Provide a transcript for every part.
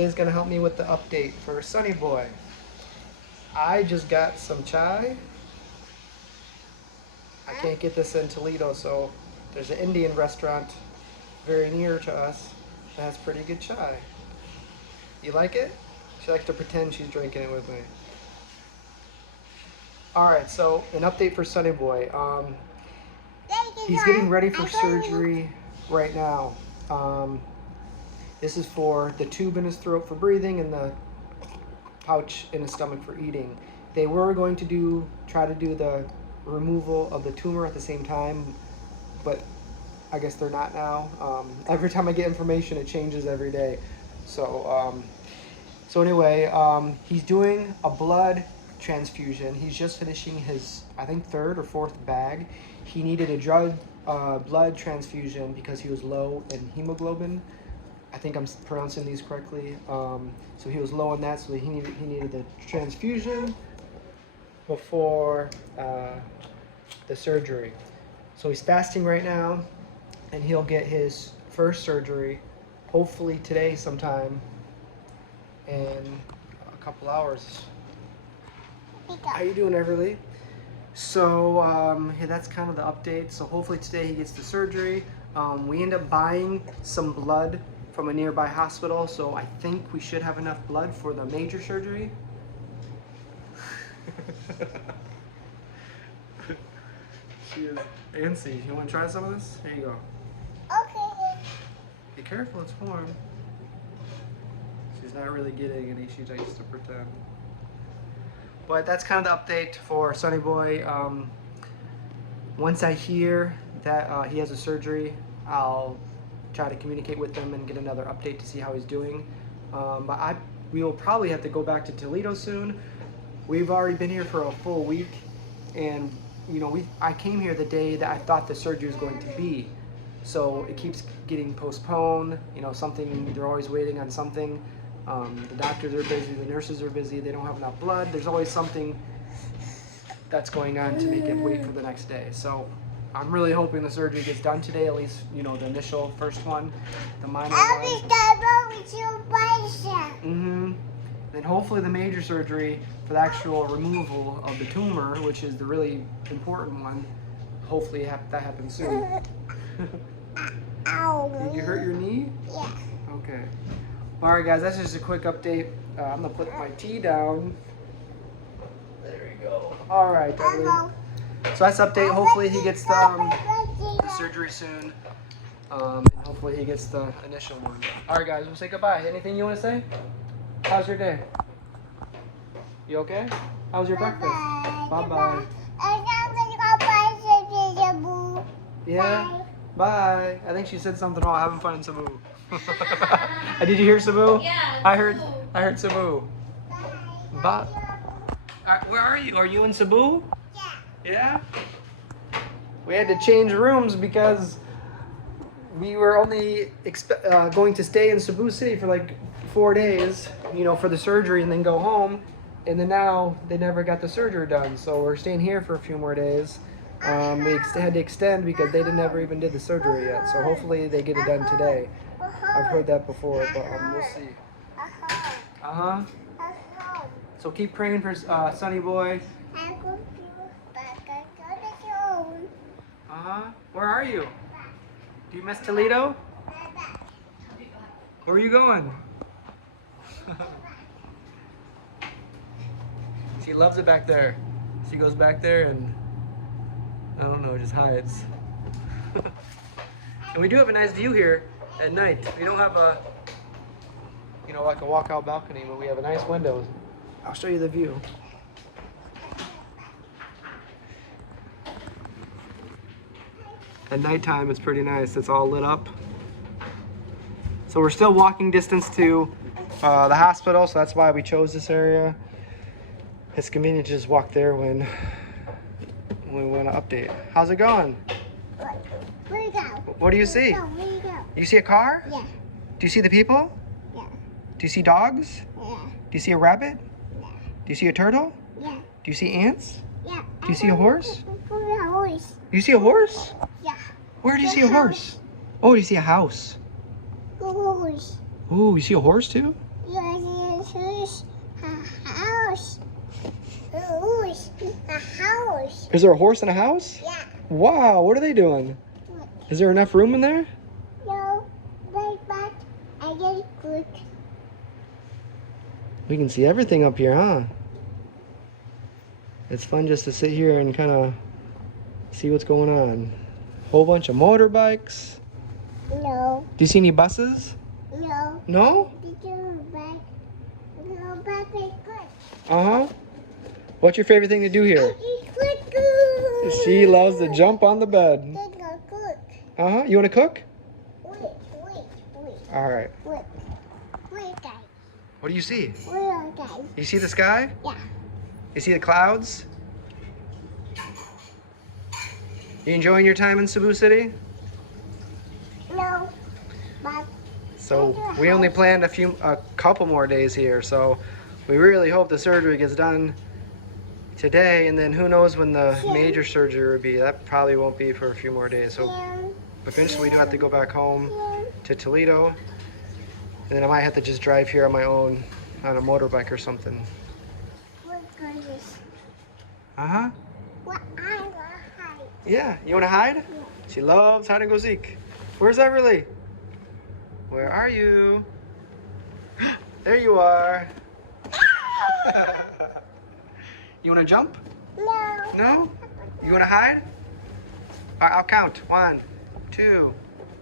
Riley's gonna help me with the update for Sunny Boy. I just got some chai. I can't get this in Toledo, so there's an Indian restaurant very near to us that has pretty good chai. You like it? She likes to pretend she's drinking it with me. Alright, so an update for Sunny Boy. He's getting ready for surgery right now. This is for the tube in his throat for breathing and the pouch in his stomach for eating. They were going to try to do the removal of the tumor at the same time, but I guess they're not now. Every time I get information, it changes every day. So anyway, he's doing a blood transfusion. He's just finishing his, I think, 3rd or 4th bag. He needed a blood transfusion because he was low in hemoglobin. I think I'm pronouncing these correctly. So he was low on that, so he needed the transfusion before the surgery. So he's fasting right now, and he'll get his first surgery hopefully today sometime in a couple hours. How you doing, Everly? So yeah, that's kind of the update. So hopefully today he gets the surgery. We end up buying some blood from a nearby hospital, so I think we should have enough blood for the major surgery. She is antsy. You want to try some of this? Here you go. Okay. Be careful, it's warm. She's not really getting any. She likes to pretend. But that's kind of the update for Sunny Boy. Once I hear that he has a surgery, I'll try to communicate with him and get another update to see how he's doing. But we will probably have to go back to Toledo soon. We've already been here for a full week, and you know, I came here the day that I thought the surgery was going to be. So it keeps getting postponed. You know, they're always waiting on something. The doctors are busy, the nurses are busy, they don't have enough blood. There's always something that's going on to make it wait for the next day. So I'm really hoping the surgery gets done today, at least, you know, the initial first one, the minor one. Then hopefully the major surgery for the actual removal of the tumor, which is the really important one, hopefully that happens soon. Did you hurt your knee? Yeah. Okay. Alright guys, that's just a quick update. I'm going to put my tea down. There we go. Alright, so that's update. Hopefully he gets the surgery soon. And hopefully he gets the initial one. Alright guys, we'll say goodbye. Anything you want to say? How's your day? You okay? How was your breakfast? Bye-bye. Yeah? Bye. I think she said something about having fun in Cebu. Did you hear Cebu? Yeah. I heard Cebu. Bye. Where are you? Are you in Cebu? Yeah. Yeah? We had to change rooms because we were only going to stay in Cebu City for like 4 days, you know, for the surgery and then go home. And then now they never got the surgery done. So we're staying here for a few more days. We had to extend because they never even did the surgery yet. So hopefully they get it done today. I've heard that before, but we'll see. Uh-huh. So keep praying for Sunny Boy. Uh-huh. Where are you? Do you miss Toledo? Where are you going? She loves it back there. She goes back there and, I don't know, just hides. And we do have a nice view here at night. We don't have a, you know, like a walkout balcony, but we have a nice window. I'll show you the view. At nighttime, it's pretty nice. It's all lit up. So we're still walking distance to the hospital, so that's why we chose this area. It's convenient to just walk there when we want to update. How's it going? Where you go? What do you see? Where you go? You see a car? Yeah. Do you see the people? Yeah. Do you see dogs? Yeah. Do you see a rabbit? Yeah. Do you see a turtle? Yeah. Do you see ants? Yeah. Do you see a horse? A horse. You see a horse? Yeah. Where do you see a horse? Oh, you see a house. A horse. Oh, you see a horse too? Here's a house. A house. Is there a horse in a house? Yeah. Wow, what are they doing? Is there enough room in there? No, but I get good. We can see everything up here, huh? It's fun just to sit here and kind of see what's going on. Whole bunch of motorbikes. No. Do you see any buses? No. No? No, but it's good. Uh-huh. What's your favorite thing to do here? It's good. She loves to jump on the bed. It's not good. Uh-huh. You want to cook? Wait. All right. Wait, guys. What do you see? Wait, guys. You see the sky? Yeah. You see the clouds? You enjoying your time in Cebu City? No, but So we only planned a couple more days here, so we really hope the surgery gets done today, and then who knows when the major surgery will be. That probably won't be for a few more days. So eventually we do have to go back home to Toledo, and then I might have to just drive here on my own on a motorbike or something. what good is? Uh-huh. What I want to hide. Yeah, you want to hide? She loves hide and go seek. Where's Everly? Where are you? There you are. You want to jump? No. No? You want to hide? All right, I'll count. 1, 2,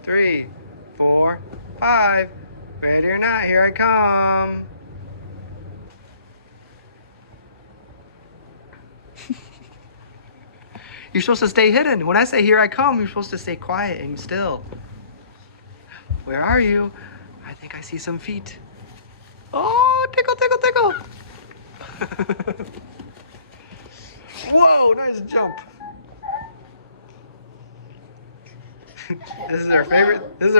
3, 4, 5. Ready or not, here I come. You're supposed to stay hidden. When I say here I come, you're supposed to stay quiet and still. Where are you? I think I see some feet. Oh, tickle, tickle, tickle. Whoa, nice jump. This is our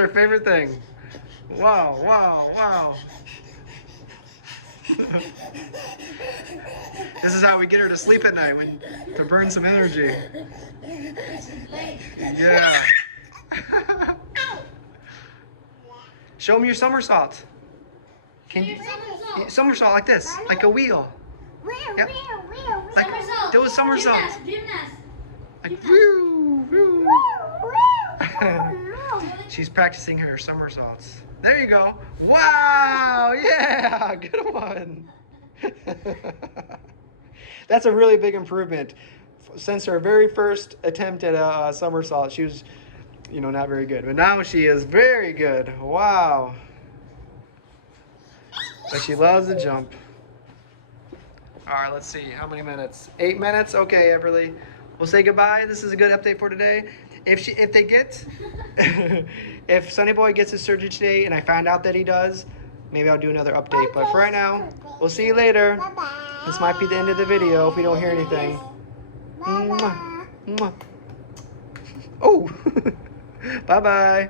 favorite thing. Wow, wow, wow. This is how we get her to sleep at night, to burn some energy. Yeah. Show me your somersault. Can you somersault like this, like a wheel? Yep. Like, do a somersault. Gymnast. Like woo, woo. Woo. She's practicing her somersaults. There you go. Wow, yeah, good one. That's a really big improvement. Since her very first attempt at a somersault, she was, not very good. But now she is very good. Wow. But she loves to jump. All right, let's see. How many minutes? 8 minutes? Okay, Everly. We'll say goodbye. This is a good update for today. If Sonny Boy gets his surgery today and I find out that he does, maybe I'll do another update. But for right now, we'll see you later. Bye-bye. This might be the end of the video if we don't hear anything. Bye-bye. Mwah. Mwah. Oh, bye-bye.